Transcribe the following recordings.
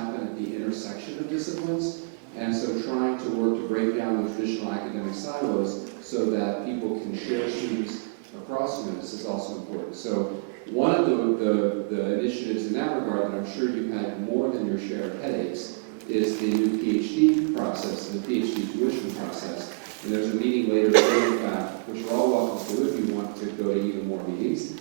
happen at the intersection of disciplines, and so trying to work to break down the traditional academic silos so that people can share students across units is also important. So one of the initiatives in that regard that I'm sure you've had more than your share of headaches is the new PhD process, the PhD tuition process. And there's a meeting later today, in fact, which you're all welcome to if you want to go to even more meetings,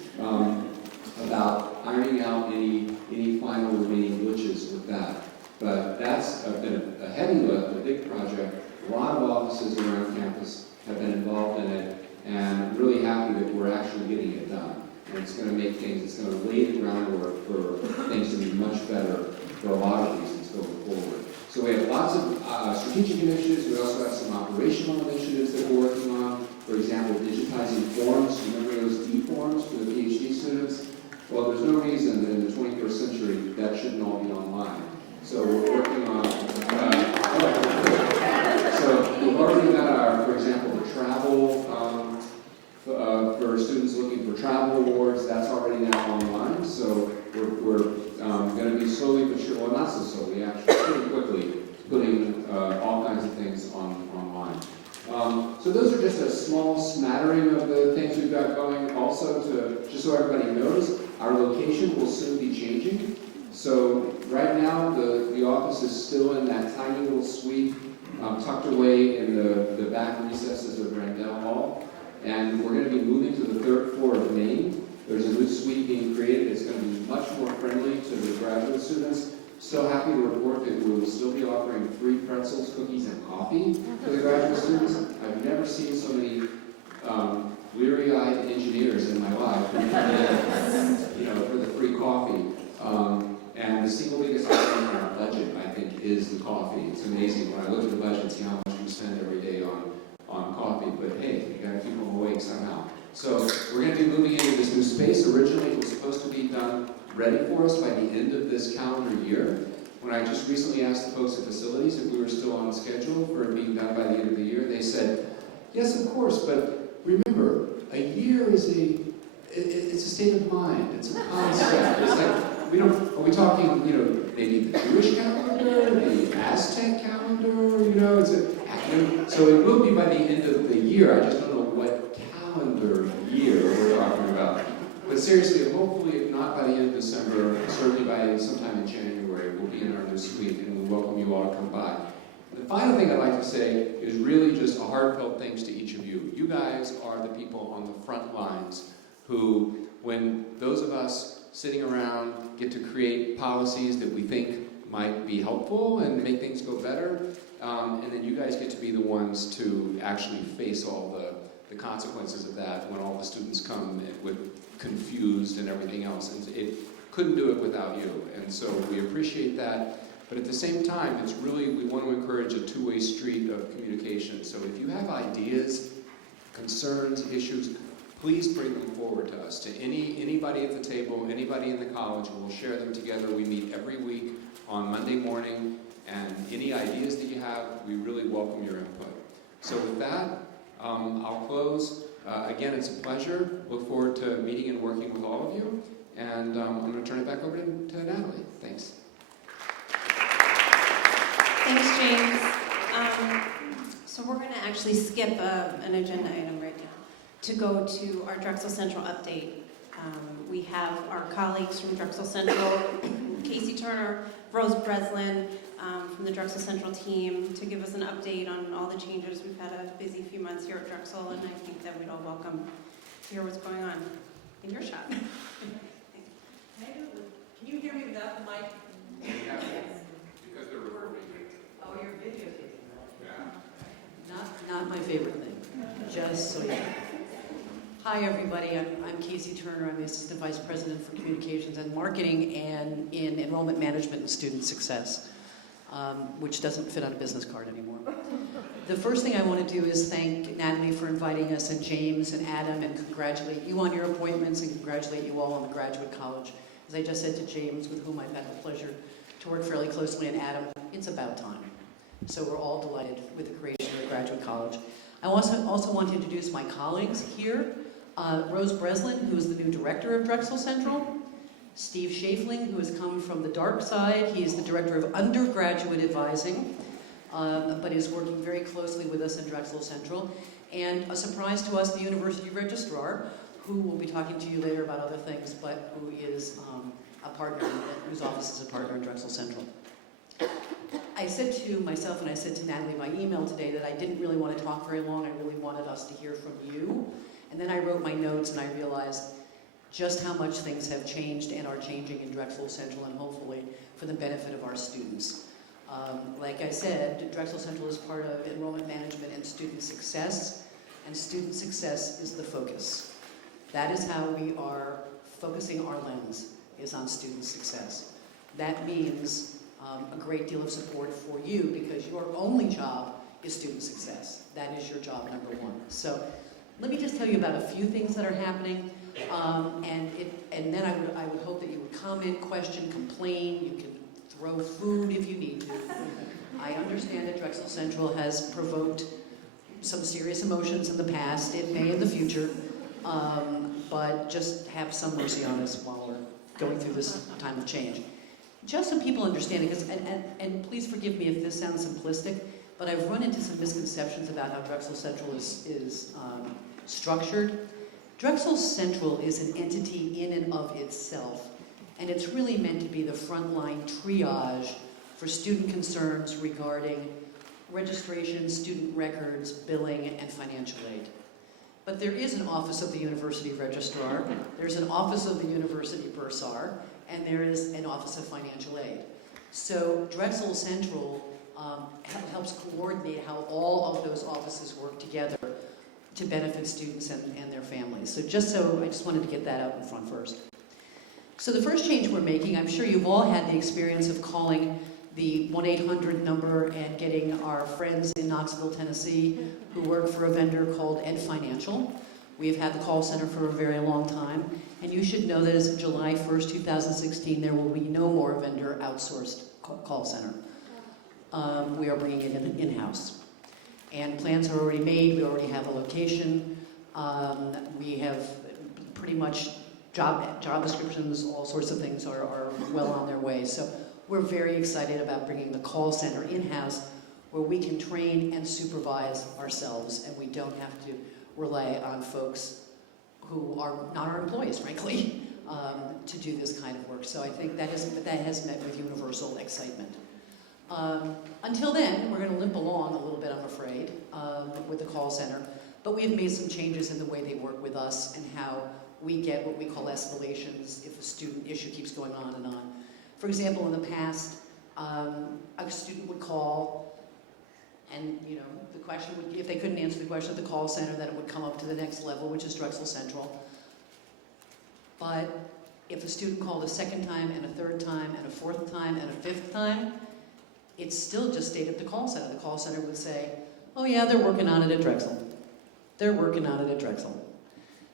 about ironing out any final remaining glitches with that. But that's been a heavy lift, a big project. A lot of offices around campus have been involved in it, and I'm really happy that we're actually getting it done. And it's going to make things, it's going to lay the groundwork for things to be much better for a lot of reasons going forward. So we have lots of strategic initiatives. We also have some operational initiatives that we're working on. For example, digitizing forms. Remember those D-forms for the PhD students? Well, there's no reason that in the 21st century that shouldn't all be online. So we're working on, so we've already got our, for example, the travel, for students looking for travel awards, that's already now online. So we're going to be slowly but sure, well not so slowly, actually pretty quickly, putting all kinds of things online. So those are just a small smattering of the things we've got going. Also, just so everybody knows, our location will soon be changing. So right now, the office is still in that tiny little suite tucked away in the back recesses of Randall Hall. And we're going to be moving to the 3rd floor of Main. There's a new suite being created. It's going to be much more friendly to the graduate students. So happy to report that we will still be offering free pretzels, cookies, and coffee to the graduate students. I've never seen so many weary-eyed engineers in my life who come in, for the free coffee. And the single biggest item in our budget, I think, is the coffee. It's amazing when I look at the budget and see how much we spend every day on coffee. But hey, you got to keep them awake somehow. So we're going to be moving into this new space. Originally, it was supposed to be done ready for us by the end of this calendar year. When I just recently asked the folks at facilities if we were still on schedule for it being done by the end of the year, they said, yes, of course, but remember, a year is it's a state of mind. It's a concept. It's like, are we talking, maybe the Jewish calendar, the Aztec calendar, so it will be by the end of the year. I just don't know what calendar year we're talking about. But seriously, hopefully, if not by the end of December, certainly by sometime in January, we'll be in our new suite, and we welcome you all to come by. The final thing I'd like to say is really just a heartfelt thanks to each of you. You guys are the people on the front lines who, when those of us sitting around get to create policies that we think might be helpful and make things go better, and then you guys get to be the ones to actually face all the consequences of that when all the students come with confused and everything else. And it couldn't do it without you. And so we appreciate that. But at the same time, it's really, we want to encourage a two-way street of communication. So if you have ideas, concerns, issues, please bring them forward to us, to anybody at the table, anybody in the college, and we'll share them together. We meet every week on Monday morning, and any ideas that you have, we really welcome your input. So with that, I'll close. Again, it's a pleasure. Look forward to meeting and working with all of you. And I'm going to turn it back over to Natalie. Thanks. Thanks, James. So we're going to actually skip an agenda item right now to go to our Drexel Central update. We have our colleagues from Drexel Central, Casey Turner, Rose Breslin, from the Drexel Central team to give us an update on all the changes. We've had a busy few months here at Drexel, and I think that we'd all welcome to hear what's going on in your shop. Can you hear me without the mic? Yes. Because they're recording. Oh, you're videotaping. Yeah. Not my favorite thing. Just so you know. Hi, everybody. I'm Casey Turner. I'm the Assistant Vice President for Communications and Marketing and in Enrollment Management and Student Success, which doesn't fit on a business card anymore. The first thing I want to do is thank Natalie for inviting us, and James and Adam, and congratulate you on your appointments and congratulate you all on the graduate college. As I just said to James, with whom I've had the pleasure to work fairly closely, and Adam, it's about time. So we're all delighted with the creation of the graduate college. I also want to introduce my colleagues here. Rose Breslin, who is the new director of Drexel Central. Steve Schafling, who has come from the dark side. He is the Director of Undergraduate Advising, but is working very closely with us in Drexel Central. And a surprise to us, the University Registrar, who will be talking to you later about other things, but who is a partner, whose office is a partner in Drexel Central. I said to myself and I said to Natalie in my email today that I didn't really want to talk very long. I really wanted us to hear from you. And then I wrote my notes and I realized just how much things have changed and are changing in Drexel Central, and hopefully for the benefit of our students. Like I said, Drexel Central is part of enrollment management and student success is the focus. That is how we are focusing our lens, is on student success. That means a great deal of support for you, because your only job is student success. That is your job number one. So let me just tell you about a few things that are happening, and then I would hope that you would comment, question, complain. You can throw food if you need to. I understand that Drexel Central has provoked some serious emotions in the past. It may in the future, but just have some mercy on us while we're going through this time of change. Just so people understand it, because, and please forgive me if this sounds simplistic, but I've run into some misconceptions about how Drexel Central is structured. Drexel Central is an entity in and of itself, and it's really meant to be the frontline triage for student concerns regarding registration, student records, billing, and financial aid. But there is an office of the University Registrar, there's an office of the University Bursar, and there is an office of financial aid. So Drexel Central helps coordinate how all of those offices work together to benefit students and their families. So I just wanted to get that out in front first. So the first change we're making, I'm sure you've all had the experience of calling the 1-800 number and getting our friends in Knoxville, Tennessee, who work for a vendor called Ed Financial. We've had the call center for a very long time, and you should know that as of July 1st, 2016, there will be no more vendor outsourced call center. We are bringing it in-house. And plans are already made, we already have a location, we have pretty much job descriptions, all sorts of things are well on their way. So we're very excited about bringing the call center in-house, where we can train and supervise ourselves, and we don't have to rely on folks who are not our employees, frankly, to do this kind of work. So I think that has met with universal excitement. Until then, we're going to limp along a little bit, I'm afraid, with the call center, but we have made some changes in the way they work with us and how we get what we call escalations if a student issue keeps going on and on. For example, in the past, a student would call, and the question would, if they couldn't answer the question at the call center, then it would come up to the next level, which is Drexel Central. But if a student called a second time and a third time and a fourth time and a fifth time, it still just stayed at the call center. The call center would say, oh yeah, they're working on it at Drexel. They're working on it at Drexel.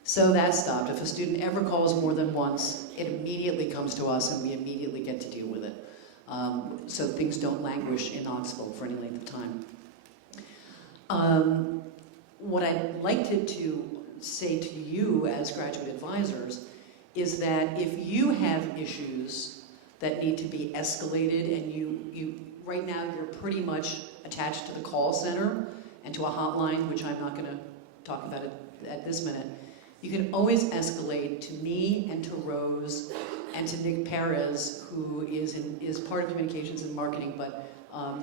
So that stopped. If a student ever calls more than once, it immediately comes to us and we immediately get to deal with it. So things don't languish in Knoxville for any length of time. What I'd like to say to you as graduate advisors is that if you have issues that need to be escalated and you right now you're pretty much attached to the call center and to a hotline, which I'm not going to talk about it at this minute, you can always escalate to me and to Rose and to Nick Perez, who is part of communications and marketing, but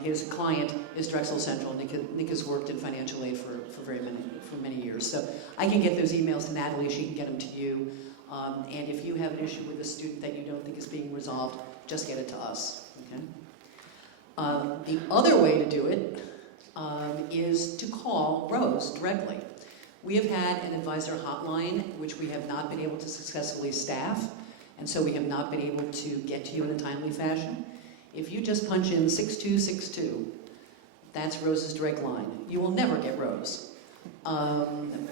his client is Drexel Central. Nick has worked in financial aid for many years. So I can get those emails to Natalie, she can get them to you. And if you have an issue with a student that you don't think is being resolved, just get it to us. Okay? The other way to do it is to call Rose directly. We have had an advisor hotline, which we have not been able to successfully staff, and so we have not been able to get to you in a timely fashion. If you just punch in 6262, that's Rose's direct line. You will never get Rose,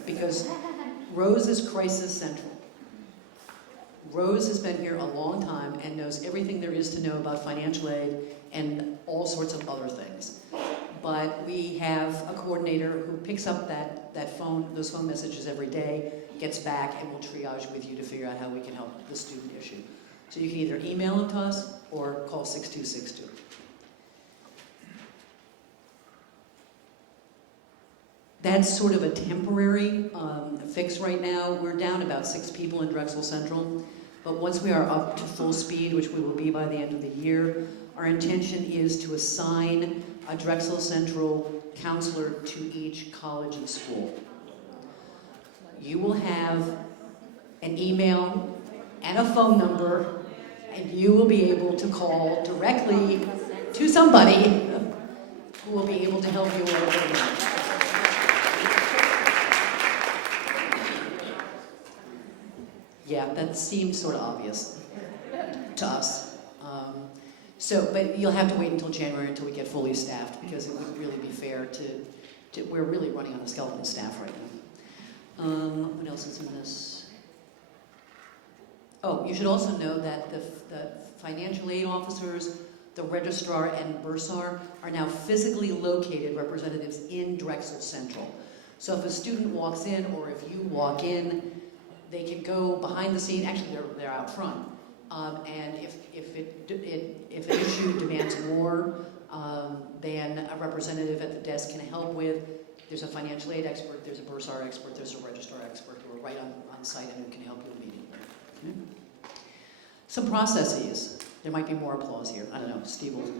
because Rose is crisis central. Rose has been here a long time and knows everything there is to know about financial aid and all sorts of other things. But we have a coordinator who picks up those phone messages every day, gets back, and will triage with you to figure out how we can help the student issue. So you can either email them to us or call 6262. That's sort of a temporary fix right now. We're down about 6 people in Drexel Central, but once we are up to full speed, which we will be by the end of the year, our intention is to assign a Drexel Central counselor to each college and school. You will have an email and a phone number, and you will be able to call directly to somebody who will be able to help you wherever you are. Yeah, that seems sort of obvious to us. But you'll have to wait until January until we get fully staffed, because it wouldn't really be fair to we're really running on a skeleton staff right now. What else is in this? Oh, you should also know that the financial aid officers, the registrar, and bursar are now physically located representatives in Drexel Central. So if a student walks in, or if you walk in, they can go behind the scene. Actually, they're out front. And if an issue demands more than a representative at the desk can help with, there's a financial aid expert, there's a bursar expert, there's a registrar expert who are right on site and who can help you immediately. Okay? Some processes. There might be more applause here. I don't know. Steve will.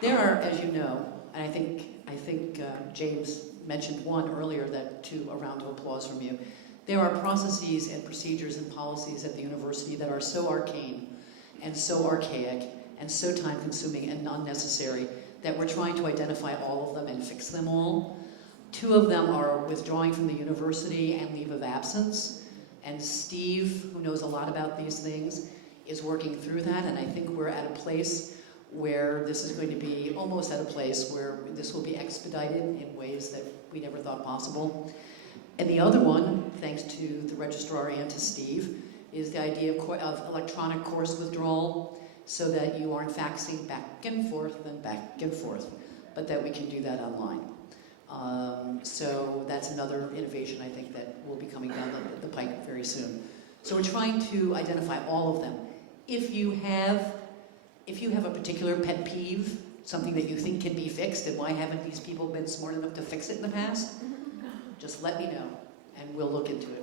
There are, as you know, and I think James mentioned one earlier, a round of applause from you. There are processes and procedures and policies at the university that are so arcane and so archaic and so time-consuming and unnecessary that we're trying to identify all of them and fix them all. 2 of them are withdrawing from the university and leave of absence. And Steve, who knows a lot about these things, is working through that. And I think we're at a place where this is going to be almost at a place where this will be expedited in ways that we never thought possible. And the other one, thanks to the registrar and to Steve, is the idea of electronic course withdrawal, so that you aren't faxing back and forth, but that we can do that online. So that's another innovation, I think, that will be coming down the pike very soon. So we're trying to identify all of them. If you have a particular pet peeve, something that you think can be fixed, and why haven't these people been smart enough to fix it in the past, just let me know, and we'll look into it.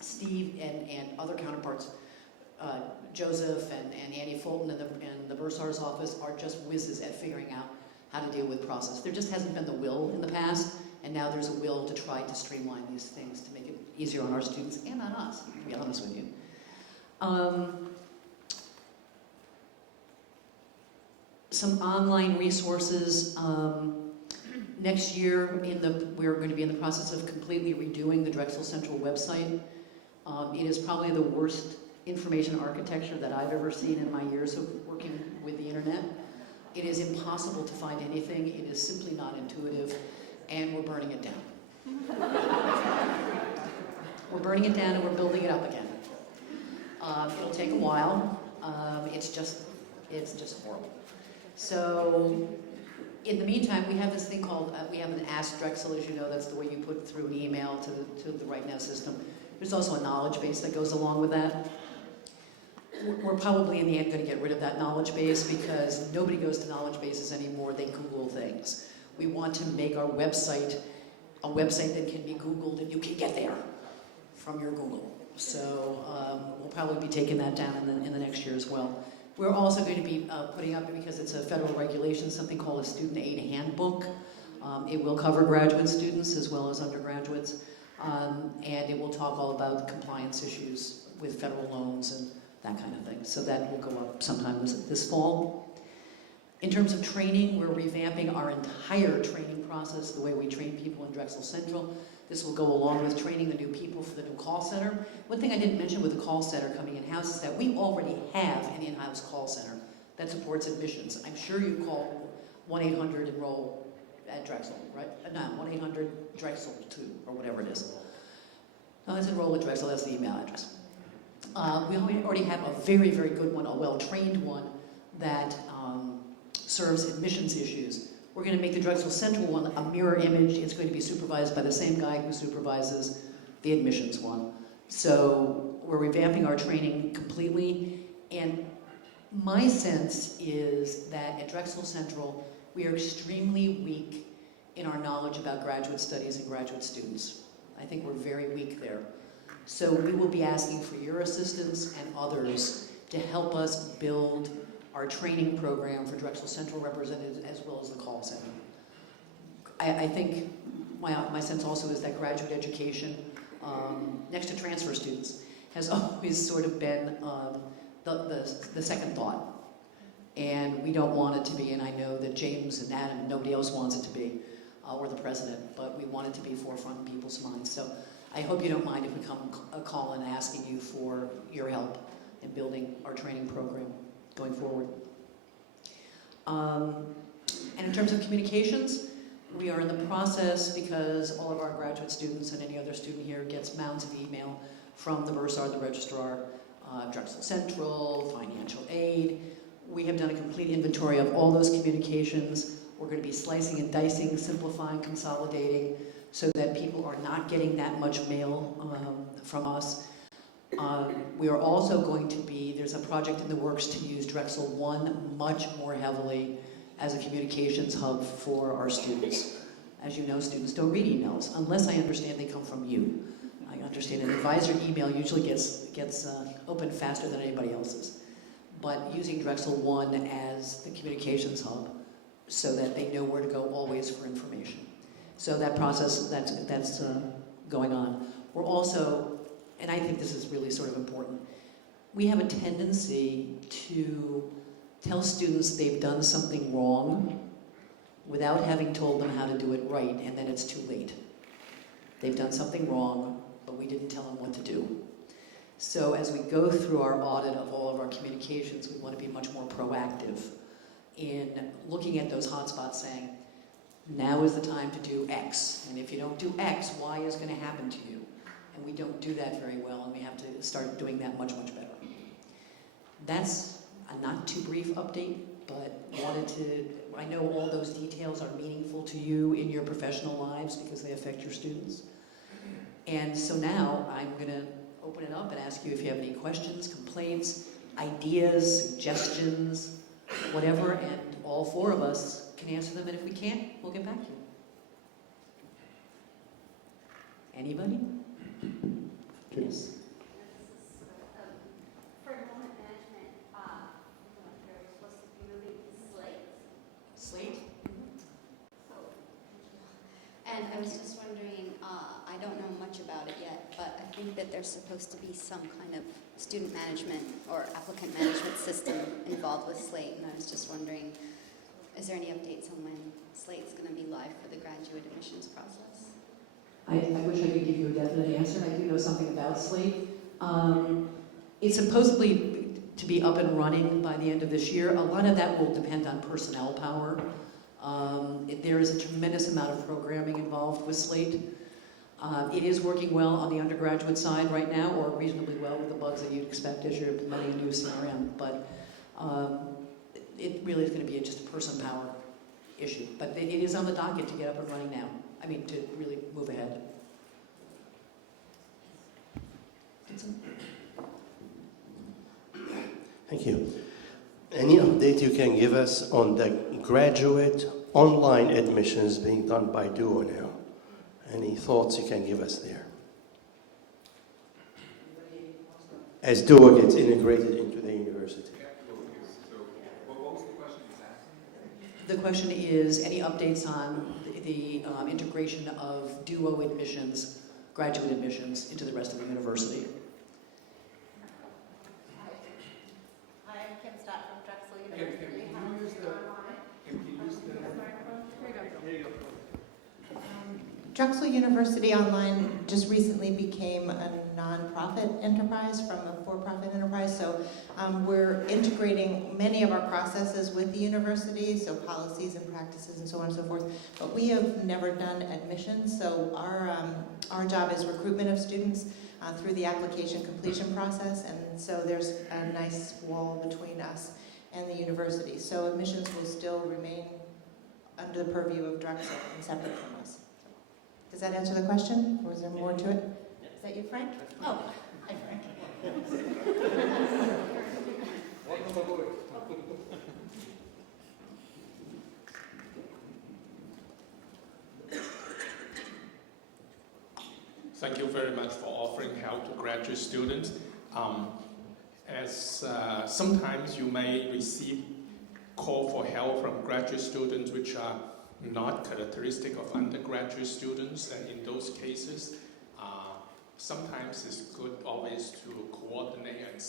Steve and other counterparts, Joseph and Annie Fulton and the bursar's office are just whizzes at figuring out how to deal with process. There just hasn't been the will in the past, and now there's a will to try to streamline these things to make it easier on our students and on us, to be honest with you. Some online resources. Next year, we're going to be in the process of completely redoing the Drexel Central website. It is probably the worst information architecture that I've ever seen in my years of working with the internet. It is impossible to find anything. It is simply not intuitive, and we're burning it down. We're burning it down and we're building it up again. It'll take a while. It's just horrible. So, in the meantime, we have this thing called, we have an Ask Drexel, as you know. That's the way you put through an email to the Right Now system. There's also a knowledge base that goes along with that. We're probably in the end going to get rid of that knowledge base, because nobody goes to knowledge bases anymore. They Google things. We want to make our website a website that can be Googled and you can get there from your Google. So we'll probably be taking that down in the next year as well. We're also going to be putting up, because it's a federal regulation, something called a Student Aid Handbook. It will cover graduate students as well as undergraduates, and it will talk all about the compliance issues with federal loans and that kind of thing. So that will go up sometime this fall. In terms of training, we're revamping our entire training process, the way we train people in Drexel Central. This will go along with training the new people for the new call center. One thing I didn't mention with the call center coming in-house is that we already have an in-house call center that supports admissions. I'm sure you call 1-800-ENROLL at Drexel, right? No, 1-800-DREXEL2, or whatever it is. No, it's enroll at Drexel, that's the email address. We already have a very, very good one, a well-trained one, that serves admissions issues. We're going to make the Drexel Central one a mirror image. It's going to be supervised by the same guy who supervises the admissions one. So we're revamping our training completely, and my sense is that at Drexel Central, we are extremely weak in our knowledge about graduate studies and graduate students. I think we're very weak there. So we will be asking for your assistance and others to help us build our training program for Drexel Central representatives as well as the call center. I think my sense also is that graduate education, next to transfer students, has always sort of been the second thought. And we don't want it to be, and I know that James and Adam and nobody else wants it to be, or the president, but we want it to be forefront in people's minds. So I hope you don't mind if we come a call in asking you for your help in building our training program going forward. And in terms of communications, we are in the process, because all of our graduate students and any other student here gets mounds of email from the bursar, the registrar, Drexel Central, financial aid. We have done a complete inventory of all those communications. We're going to be slicing and dicing, simplifying, consolidating, so that people are not getting that much mail from us. We are also going to be, there's a project in the works to use Drexel One much more heavily as a communications hub for our students. As you know, students don't read emails, unless I understand they come from you. I understand an advisor email usually gets opened faster than anybody else's. But using Drexel One as the communications hub so that they know where to go always for information. So that process, that's going on. We're also, and I think this is really sort of important, we have a tendency to tell students they've done something wrong without having told them how to do it right, and then it's too late. They've done something wrong, but we didn't tell them what to do. So as we go through our audit of all of our communications, we want to be much more proactive in looking at those hotspots, saying, now is the time to do X, and if you don't do X, Y is going to happen to you. And we don't do that very well, and we have to start doing that much, much better. That's a not too brief update, but I know all those details are meaningful to you in your professional lives because they affect your students. And so now I'm going to open it up and ask you if you have any questions, complaints, ideas, suggestions, whatever, and all four of us can answer them, and if we can't, we'll get back to you. Anybody? Yes. For enrollment management, they're supposed to be moving Slate? And I was just wondering, I don't know much about it yet, but I think that there's supposed to be some kind of student management or applicant management system involved with Slate, and I was just wondering, is there any updates on when Slate's going to be live for the graduate admissions process? I wish I could give you a definite answer. I do know something about Slate. It's supposedly to be up and running by the end of this year. A lot of that will depend on personnel power. There is a tremendous amount of programming involved with Slate. It is working well on the undergraduate side right now, or reasonably well with the bugs that you'd expect as you're implementing a new CRM. But it really is going to be just a person power issue. But it is on the docket to get up and running now. I mean, to really move ahead. Thank you. Any update you can give us on the graduate online admissions being done by Duo now? Any thoughts you can give us there? As Duo gets integrated into the university. What was the question exactly? The question is, any updates on the integration of Duo admissions, graduate admissions, into the rest of the university? I'm Kim Stott from Drexel Can you use the Drexel University Online just recently became a nonprofit enterprise from a for-profit enterprise, so we're integrating many of our processes with the university, so policies and practices and so on and so forth, but we have never done admissions, so our job is recruitment of students through the application completion process, and so there's a nice wall between us and the university, so admissions will still remain under the purview of Drexel and separate from us. Does that answer the question, or is there more to it? Is that you, Frank? Oh, hi, Frank. Thank you very much for offering help to graduate students. Sometimes you may receive call for help from graduate students which are not characteristic of undergraduate students, and in those cases, sometimes it's good always to coordinate and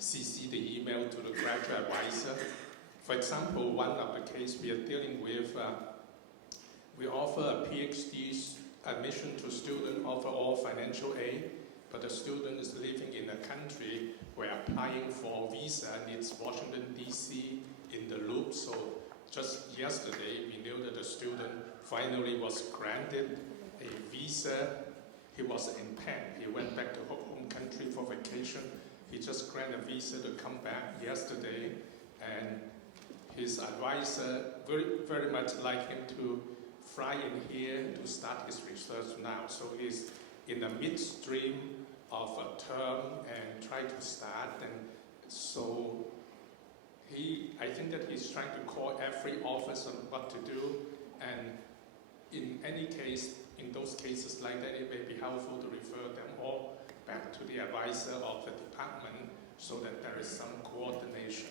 CC the email to the graduate advisor. For example, one of the cases we are dealing with, we offer a PhD admission to student, offer all financial aid, but the student is living in a country where applying for a visa needs Washington, D.C. in the loop. So just yesterday, we knew that the student finally was granted a visa. He was in Penn. He went back to home country for vacation. He just granted a visa to come back yesterday, and his advisor very, very much like him to fly in here to start his research now. So he's in the midstream of a term and try to start. And so I think that he's trying to call every office on what to do. And in any case, in those cases like that, it may be helpful to refer them all back to the advisor of the department so that there is some coordination.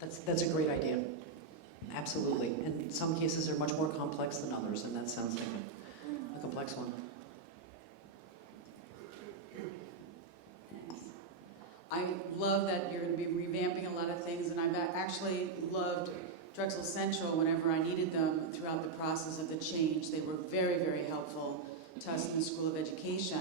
That's a great idea. Absolutely. And some cases are much more complex than others, and that sounds like a complex one. I love that you're going to be revamping a lot of things, and I've actually loved Drexel Central whenever I needed them throughout the process of the change. They were very, very helpful to us in the School of Education.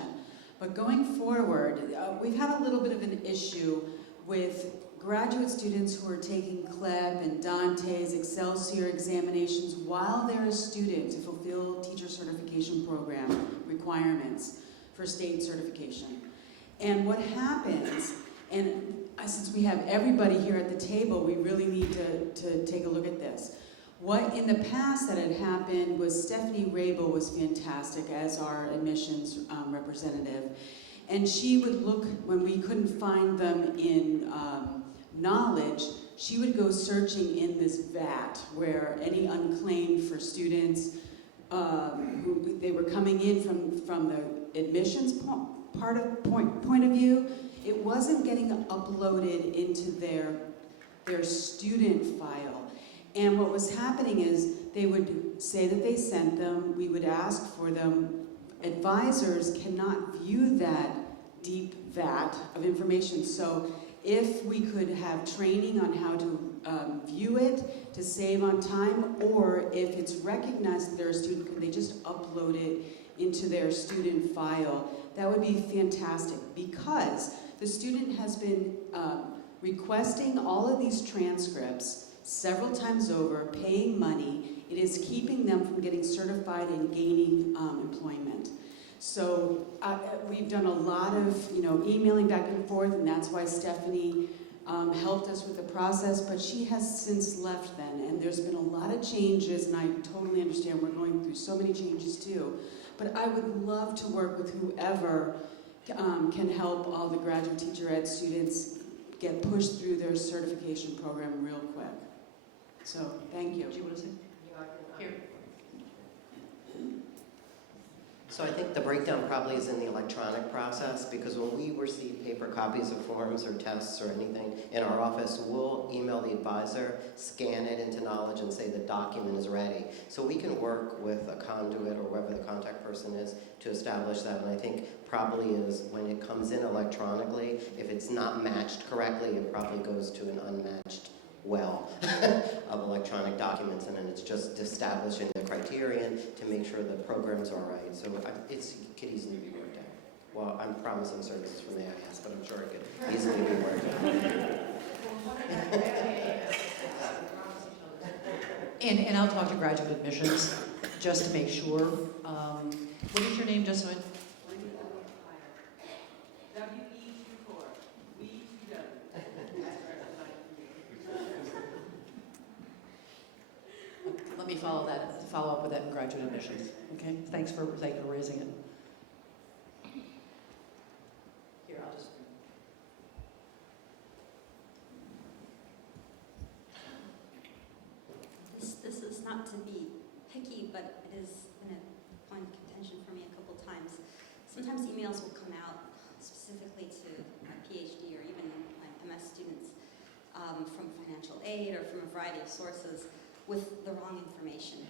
But going forward, we've had a little bit of an issue with graduate students who are taking CLEP and Dante's, Excelsior examinations while they're a student to fulfill teacher certification program requirements for state certification. And what happens, and since we have everybody here at the table, we really need to take a look at this. What in the past that had happened was Stephanie Rabel was fantastic as our admissions representative. And she would look, when we couldn't find them in knowledge, she would go searching in this vat where any unclaimed for students who they were coming in from the admissions point of view, it wasn't getting uploaded into their student file. And what was happening is they would say that they sent them, we would ask for them. Advisors cannot view that deep vat of information. So if we could have training on how to view it to save on time, or if it's recognized that they're a student, could they just upload it into their student file? That would be fantastic, because the student has been requesting all of these transcripts several times over, paying money. It is keeping them from getting certified and gaining employment. So we've done a lot of emailing back and forth, and that's why Stephanie helped us with the process, but she has since left then, and there's been a lot of changes, and I totally understand we're going through so many changes too. But I would love to work with whoever can help all the graduate teacher ed students get pushed through their certification program real quick. So, thank you. Do you want to say? Here. So I think the breakdown probably is in the electronic process, because when we receive paper copies of forms or tests or anything in our office, we'll email the advisor, scan it into Knowledge, and say the document is ready. So we can work with a conduit or whoever the contact person is to establish that. And I think probably is when it comes in electronically, if it's not matched correctly, it probably goes to an unmatched well of electronic documents, and then it's just establishing the criterion to make sure the programs are right. So it could easily be worked out. Well, I'm promising services from the IAS, but I'm sure it could easily be worked out. And I'll talk to graduate admissions just to make sure. What is your name, just so I... Let me follow up with that in graduate admissions. Okay? Thanks for raising it. Here. not to be picky, but it has been a point of contention for me a couple times. Sometimes emails will come out specifically to my PhD or even my MS students from financial aid or from a variety of sources with the wrong information.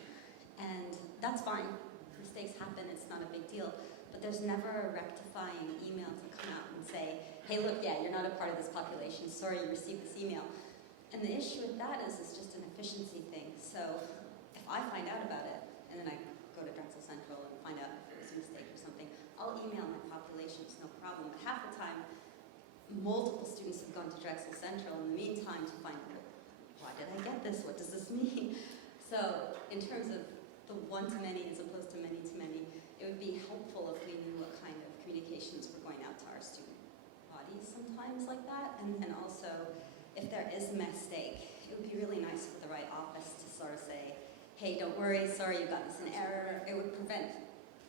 And that's fine. Mistakes happen. It's not a big deal. But there's never a rectifying email to come out and say, hey, look, yeah, you're not a part of this population. Sorry you received this email. And the issue with that is it's just an efficiency thing. So if I find out about it, and then I go to Drexel Central and find out if it was a mistake or something, I'll email my population, it's no problem. But half the time, multiple students have gone to Drexel Central in the meantime to find out, why did I get this? What does this mean? So in terms of the one-to-many as opposed to many-to-many, it would be helpful if we knew what kind of communications were going out to our student bodies sometimes like that. And also, if there is a mistake, it would be really nice for the right office to sort of say, hey, don't worry, sorry you got this in error. It would prevent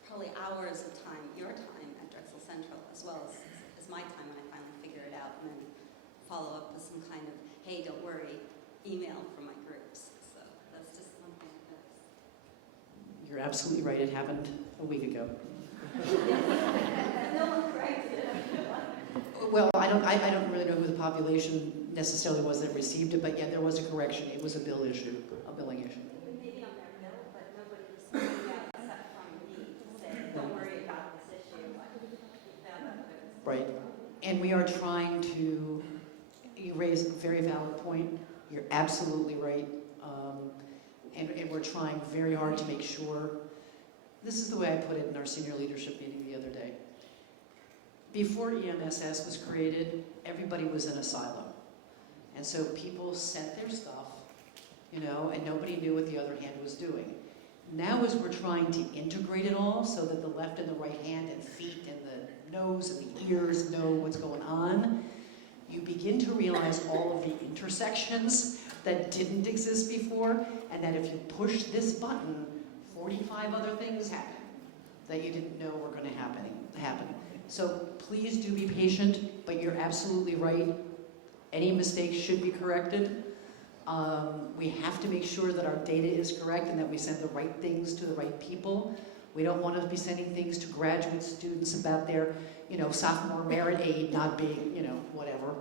probably hours of time, your time at Drexel Central, as well as my time when I finally figure it out, and then follow up with some kind of, hey, don't worry, email from my groups. So that's just one thing I noticed. You're absolutely right. It happened a week ago. No one corrected it. Well, I don't really know who the population necessarily was that received it, but yeah, there was a correction. It was a bill issue, a billing issue. Maybe on their bill, but nobody received the email except from me to say, don't worry about this issue. Right. And we are trying to, you raise a very valid point. You're absolutely right. And we're trying very hard to make sure, this is the way I put it in our senior leadership meeting the other day. Before EMSS was created, everybody was in a silo. And so people sent their stuff, you know, and nobody knew what the other hand was doing. Now as we're trying to integrate it all so that the left and the right hand and feet and the nose and the ears know what's going on, you begin to realize all of the intersections that didn't exist before, and that if you push this button, 45 other things happen that you didn't know were going to happen. So please do be patient, but you're absolutely right. Any mistakes should be corrected. We have to make sure that our data is correct and that we send the right things to the right people. We don't want to be sending things to graduate students about their, you know, sophomore merit aid not being, you know, whatever.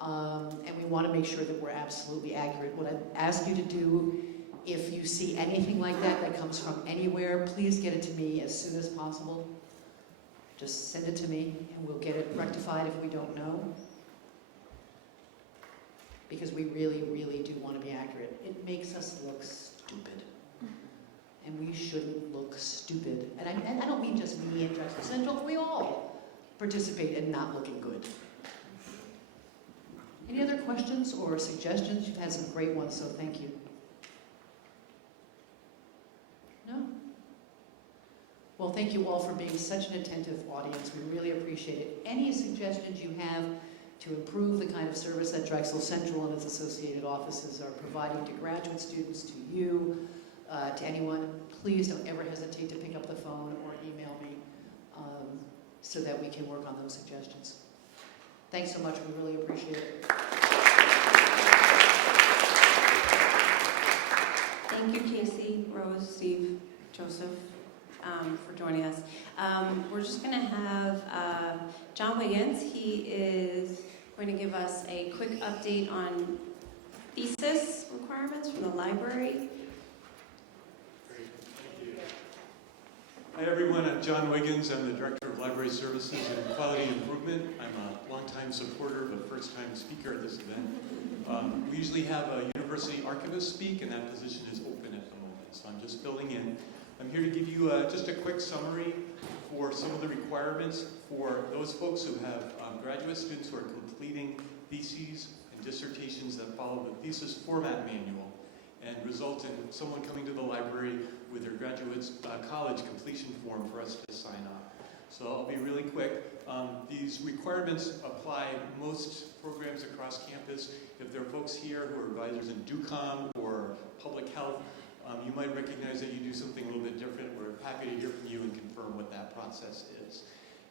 And we want to make sure that we're absolutely accurate. What I ask you to do, if you see anything like that that comes from anywhere, please get it to me as soon as possible. Just send it to me and we'll get it rectified if we don't know. Because we really, really do want to be accurate. It makes us look stupid. And we shouldn't look stupid. And I don't mean just me and Drexel Central, we all participate in not looking good. Any other questions or suggestions? You've had some great ones, so thank you. No? Well, thank you all for being such an attentive audience. We really appreciate it. Any suggestions you have to improve the kind of service that Drexel Central and its associated offices are providing to graduate students, to you, to anyone, please don't ever hesitate to pick up the phone or email me so that we can work on those suggestions. Thanks so much. We really appreciate it. Thank you, Casey, Rose, Steve, Joseph, for joining us. We're just going to have John Wiggins. He is going to give us a quick update on thesis requirements from the library. Great, thank you. Hi everyone, I'm John Wiggins. I'm the Director of Library Services and Quality Improvement. I'm a longtime supporter, but first-time speaker at this event. We usually have a university archivist speak, and that position is open at the moment, so I'm just filling in. I'm here to give you just a quick summary for some of the requirements for those folks who have graduate students who are completing theses and dissertations that follow the thesis format manual and result in someone coming to the library with their graduate college completion form for us to sign off. So I'll be really quick. These requirements apply most programs across campus. If there are folks here who are advisors in DUCOM or public health, you might recognize that you do something a little bit different. We're happy to hear from you and confirm what that process is.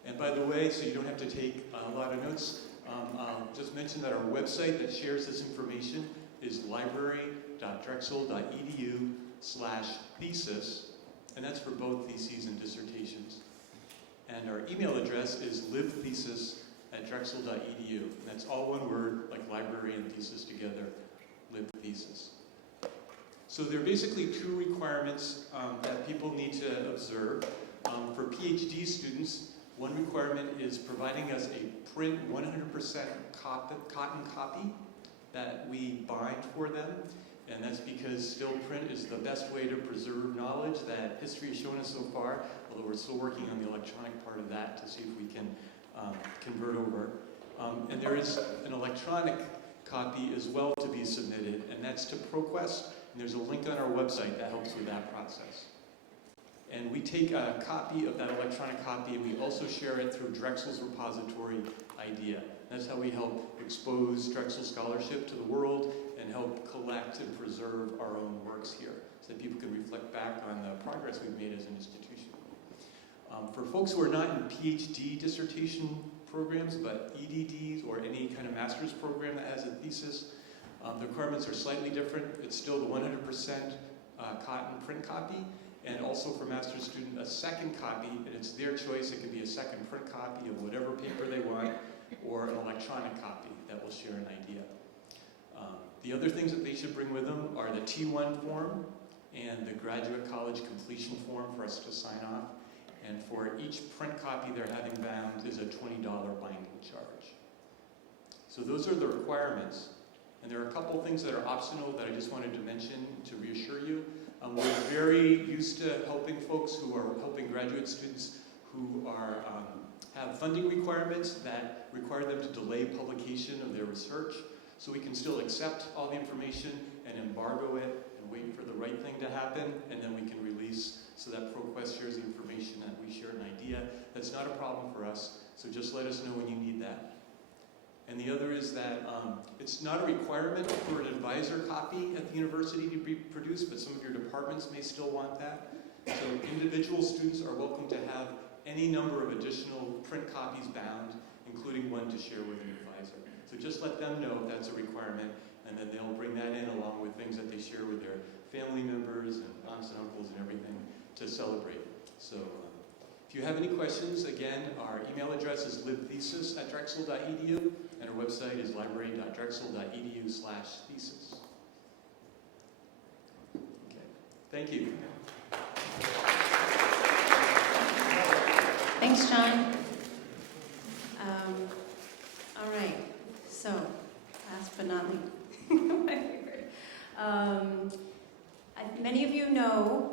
And by the way, so you don't have to take a lot of notes, I'll just mention that our website that shares this information is library.drexel.edu libreoflibreservices.org/thesis, and that's for both theses and dissertations. And our email address is libthesis@drexel.edu. And that's all one word, like library and thesis together, libthesis. So there are basically two requirements that people need to observe. For PhD students, one requirement is providing us a print 100% cotton copy that we bind for them. And that's because still print is the best way to preserve knowledge that history has shown us so far, although we're still working on the electronic part of that to see if we can convert over. And there is an electronic copy as well to be submitted, and that's to ProQuest, and there's a link on our website that helps with that process. And we take a copy of that electronic copy and we also share it through Drexel's repository IDEA. That's how we help expose Drexel scholarship to the world and help collect and preserve our own works here so that people can reflect back on the progress we've made as an institution. For folks who are not in PhD dissertation programs, but EDDs or any kind of master's program that has a thesis, the requirements are slightly different. It's still the 100% cotton print copy, and also for master's student, a second copy, and it's their choice. It could be a second print copy of whatever paper they want, or an electronic copy that will share an idea. The other things that they should bring with them are the T1 form and the graduate college completion form for us to sign off. And for each print copy they're having bound is a $20 binding charge. So those are the requirements. And there are a couple things that are optional that I just wanted to mention to reassure you. We're very used to helping folks who are helping graduate students who are have funding requirements that require them to delay publication of their research. So we can still accept all the information and embargo it and wait for the right thing to happen, and then we can release so that ProQuest shares the information and we share an idea. That's not a problem for us, so just let us know when you need that. And the other is that it's not a requirement for an advisor copy at the university to be produced, but some of your departments may still want that. So individual students are welcome to have any number of additional print copies bound, including one to share with an advisor. So just let them know if that's a requirement, and then they'll bring that in along with things that they share with their family members and aunts and uncles and everything to celebrate. So if you have any questions, again, our email address is libthesis@drexel.edu, and our website is library.drexel.edu/thesis. Okay, thank you. Thanks, John. All right, so last but not least, my favorite. Many of you know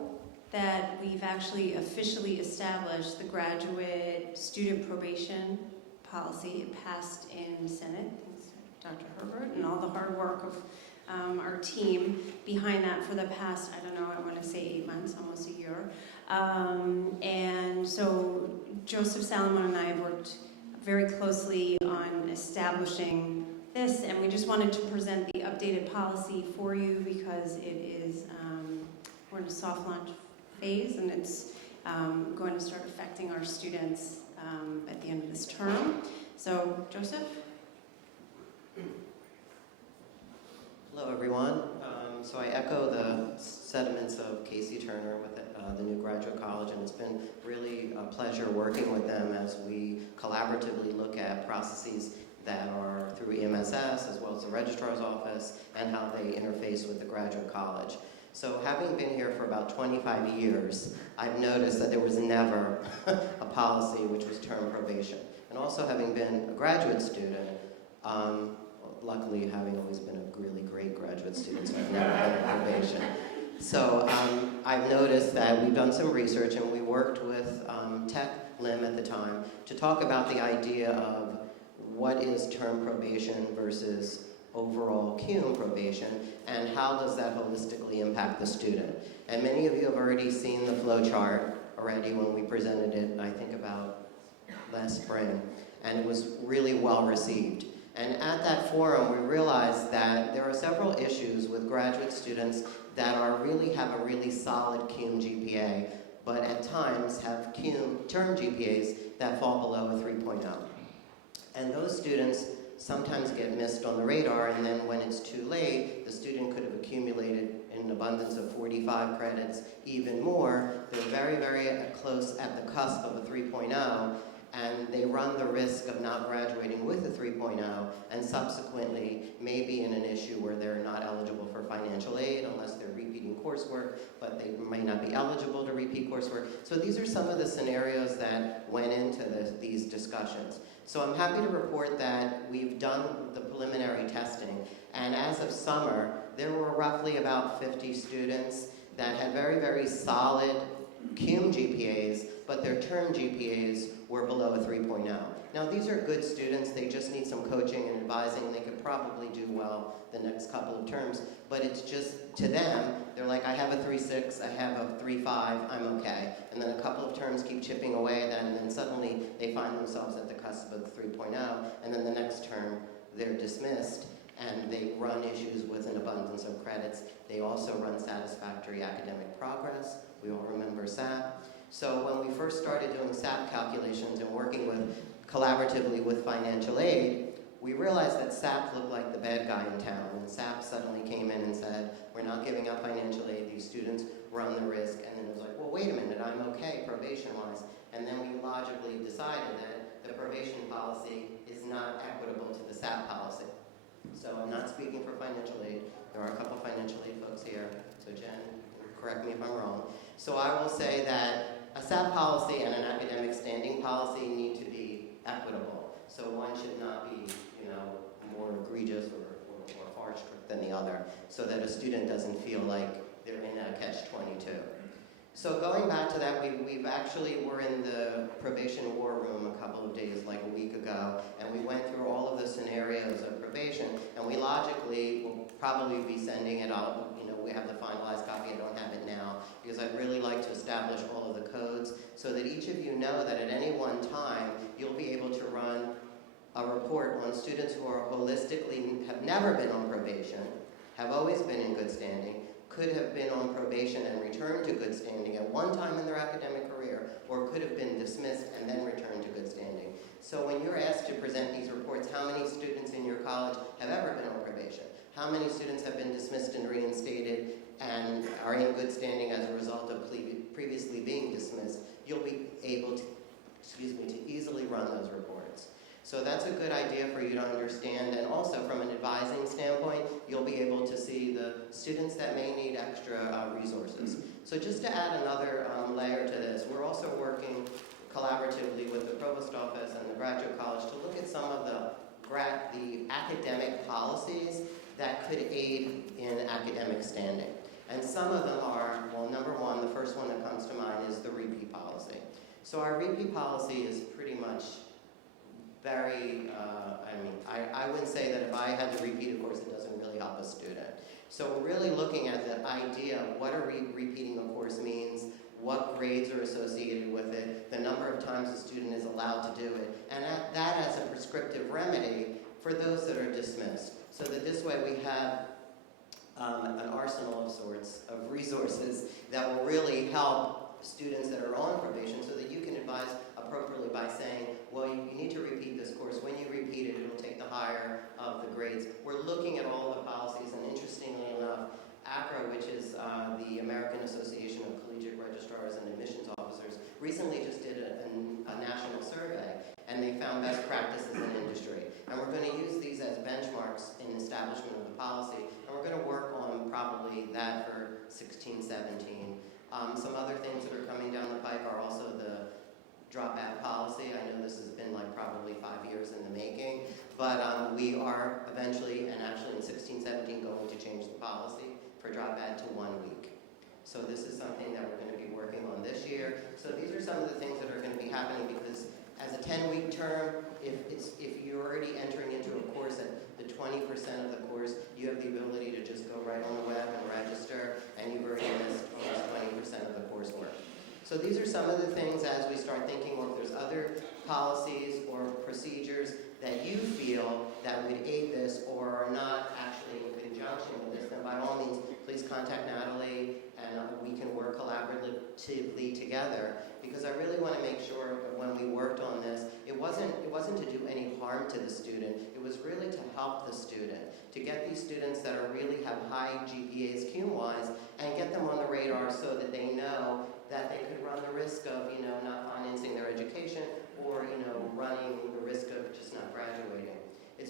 that we've actually officially established the graduate student probation policy. It passed in Senate, thanks to Dr. Herbert, and all the hard work of our team behind that for the past, I don't know, I want to say 8 months, almost a year. And so Joseph Salomon and I have worked very closely on establishing this, and we just wanted to present the updated policy for you because it is, we're in a soft launch phase, and it's going to start affecting our students at the end of this term. So, Joseph? Hello, everyone. So I echo the sentiments of Casey Turner with the new graduate college, and it's been really a pleasure working with them as we collaboratively look at processes that are through EMSS as well as the registrar's office and how they interface with the graduate college. So having been here for about 25 years, I've noticed that there was never a policy which was term probation. And also having been a graduate student, luckily having always been a really great graduate student, so I've never been on probation. So I've noticed that we've done some research, and we worked with Tech Lim at the time to talk about the idea of what is term probation versus overall CUME probation, and how does that holistically impact the student. And many of you have already seen the flow chart already when we presented it, I think about last spring, and it was really well received. And at that forum, we realized that there are several issues with graduate students that have a really solid CUME GPA, but at times have CUME term GPAs that fall below a 3.0. And those students sometimes get missed on the radar, and then when it's too late, the student could have accumulated an abundance of 40 85 credits, even more. They're very, very close at the cusp of a 3.0, and they run the risk of not graduating with a 3.0 and subsequently maybe in an issue where they're not eligible for financial aid unless they're repeating coursework, but they might not be eligible to repeat coursework. So these are some of the scenarios that went into these discussions. So I'm happy to report that we've done the preliminary testing, and as of summer, there were roughly about 50 students that had very, very solid cum GPAs, but their term GPAs were below a 3.0. Now these are good students, they just need some coaching and advising, they could probably do well the next couple of terms, but it's just, to them, they're like, I have a 3.6, I have a 3.5, I'm okay. And then a couple of terms keep chipping away at that, and then suddenly they find themselves at the cusp of the 3.0, and then the next term, they're dismissed, and they run issues with an abundance of credits. They also run satisfactory academic progress. We all remember SAP. So when we first started doing SAP calculations and working collaboratively with financial aid, we realized that SAP looked like the bad guy in town. And SAP suddenly came in and said, we're not giving out financial aid, these students run the risk. And then it was like, well, wait a minute, I'm okay probation-wise. And then we logically decided that the probation policy is not equitable to the SAP policy. So I'm not speaking for financial aid. There are a couple financial aid folks here. So Jen, correct me if I'm wrong. So I will say that a SAP policy and an academic standing policy need to be equitable. So one should not be, more egregious or far strict than the other, so that a student doesn't feel like they're in a catch-22. So going back to that, we've actually were in the probation war room a couple of days, like a week ago, and we went through all of the scenarios of probation, and we logically will probably be sending it out. We have the finalized copy. I don't have it now, because I'd really like to establish all of the codes so that each of you know that at any one time, you'll be able to run a report on students who are holistically, have never been on probation, have always been in good standing, could have been on probation and returned to good standing at one time in their academic career, or could have been dismissed and then returned to good standing. So when you're asked to present these reports, how many students in your college have ever been on probation? How many students have been dismissed and reinstated and are in good standing as a result of previously being dismissed? You'll be able to, to easily run those reports. So that's a good idea for you to understand, and also from an advising standpoint, you'll be able to see the students that may need extra resources. So just to add another layer to this, we're also working collaboratively with the provost office and the graduate college to look at some of the academic policies that could aid in academic standing. And some of them are, well, number one, the first one that comes to mind is the repeat policy. So our repeat policy is pretty much very, I wouldn't say that if I had to repeat a course, it doesn't really help a student. So we're really looking at the idea of what repeating a course means, what grades are associated with it, the number of times a student is allowed to do it, and that as a prescriptive remedy for those that are dismissed. So that this way we have an arsenal of sorts of resources that will really help students that are on probation so that you can advise appropriately by saying, well, you need to repeat this course. When you repeat it, it'll take the higher of the grades. We're looking at all the policies, and interestingly enough, ACRA, which is the American Association of Collegiate Registrars and Admissions Officers, recently just did a national survey, and they found best practices in industry. And we're going to use these as benchmarks in establishment of the policy, and we're going to work on probably that for 16, 17. Some other things that are coming down the pipe are also the dropout policy. I know this has been like probably 5 years in the making, but we are eventually, and actually in 16, 17, going to change the policy for dropout to 1 week. So this is something that we're going to be working on this year. So these are some of the things that are going to be happening, because as a 10-week term, if you're already entering into a course at the 20% of the course, you have the ability to just go right on the web and register, and you've already missed almost 20% of the coursework. So these are some of the things as we start thinking, or if there's other policies or procedures that you feel that would aid this or are not actually in conjunction with this, then by all means, please contact Natalie, and we can work collaboratively together. Because I really want to make sure that when we worked on this, it wasn't to do any harm to the student. It was really to help the student, to get these students that are really have high GPAs cum-wise and get them on the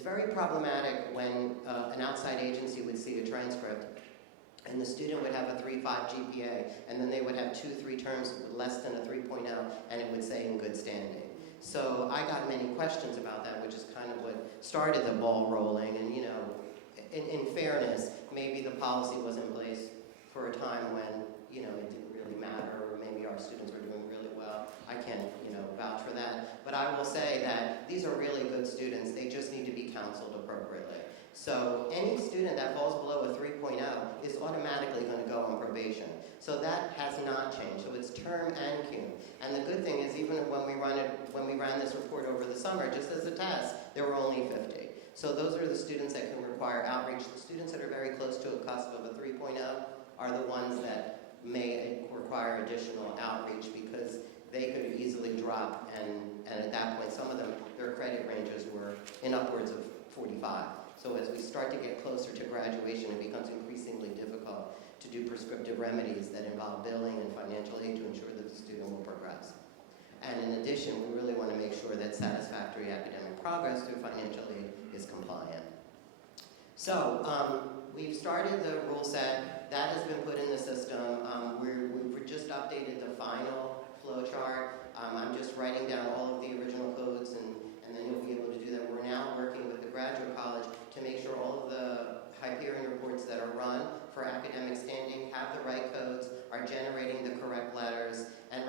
very problematic when an outside agency would see a transcript and the student would have a 3.5 GPA, and then they would have 2-3 terms with less than a 3.0, and it would say in good standing. So I got many questions about that, which is kind of what started the ball rolling. And in fairness, maybe the policy was in place for a time when it didn't really matter, or maybe our students were doing really well. I can't vouch for that, but I will say that these are really good students. They just need to be counseled appropriately. So any student that falls below a 3.0 is automatically going to go on probation. So that has not changed. So it's term and cum. And the good thing is, even when we ran this report over the summer, just as a test, there were only 50. So those are the students that can require outreach. The students that are very close to a cusp of a 3.0 are the ones that may require additional outreach, because they could easily drop, and at that point, some of them, their credit ranges were in upwards of 45. So as we start to get closer to graduation, it becomes increasingly difficult to do prescriptive remedies that involve billing and financial aid to ensure that the student will progress. And in addition, we really want to make sure that satisfactory academic progress through financial aid is compliant. So we've started the rule set. That has been put in the system. We've just updated the final flow chart. I'm just writing down all of the original codes, and then you'll be able to do that. We're now working with the graduate college to make sure all of the Hyperion reports that are run for academic standing have the right codes, are generating the correct letters, and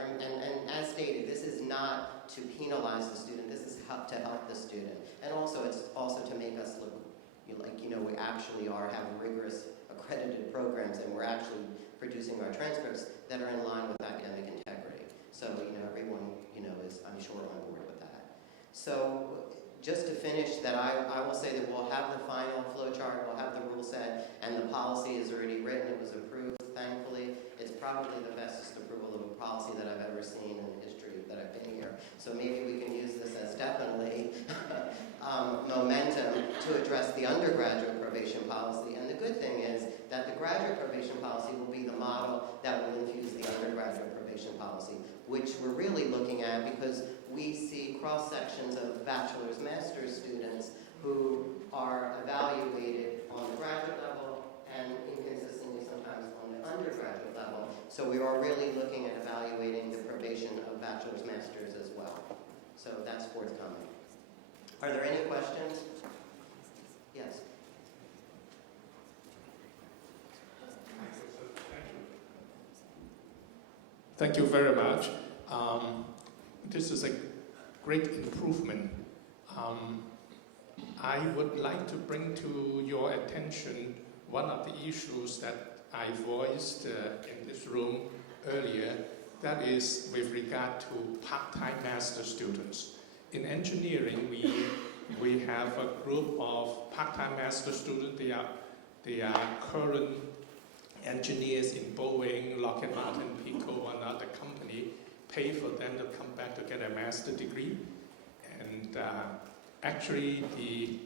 as stated, this is not to penalize the student, this is to help the student. And also, it's also to make us look like, we actually have rigorous accredited programs, and we're actually producing our transcripts that are in line with academic integrity. So, everyone, is, I'm sure, on board with that. So, just to finish, that I will say that we'll have the final flow chart, we'll have the rule set, and the policy is already written. It was approved, thankfully. It's probably the bestest approval of a policy that I've ever seen in the history that I've been here. So maybe we can use this as definitely momentum to address the undergraduate probation policy. And the good thing is that the graduate probation policy will be the model that will infuse the undergraduate probation policy, which we're really looking at because we see cross-sections of bachelor's, master's students who are evaluated on the graduate level and inconsistently sometimes on the undergraduate level. So we are really looking at evaluating the probation of bachelor's, master's as well. So that's forthcoming. Are there any questions? Yes. Thank you very much. This is a great improvement. I would like to bring to your attention one of the issues that I voiced in this room earlier, that is with regard to part-time master students. In engineering, we have a group of part-time master students. They are current engineers in Boeing, Lockheed Martin, Pico, and other company pay for them to come back to get a master's degree. And actually, the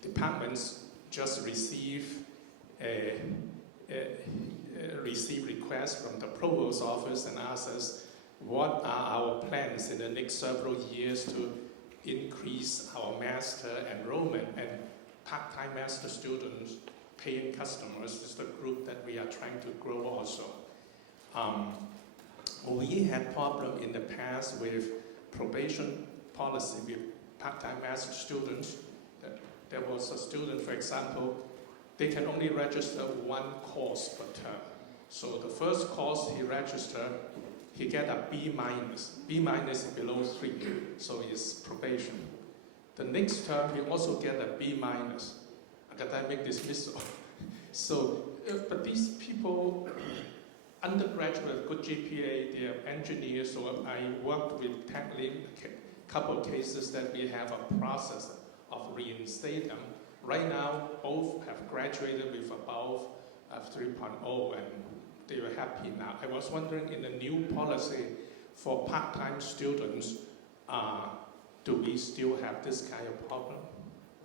departments just receive a request from the provost's office and ask us what are our plans in the next several years to increase our master enrollment, and part-time master students, paying customers, is the group that we are trying to grow also. We had problem in the past with probation policy with part-time master students. There was a student, for example, they can only register one course per term. So the first course he registered, he get a B minus. B minus is below 3, so it's probation. The next term, he also get a B minus, academic dismissal. So, but these people, undergraduate, good GPA, they are engineers, so I worked with tackling a couple of cases that we have a process of reinstate them. Right now, both have graduated with above 3.0, and they were happy now. I was wondering, in the new policy for part-time students, do we still have this kind of problem?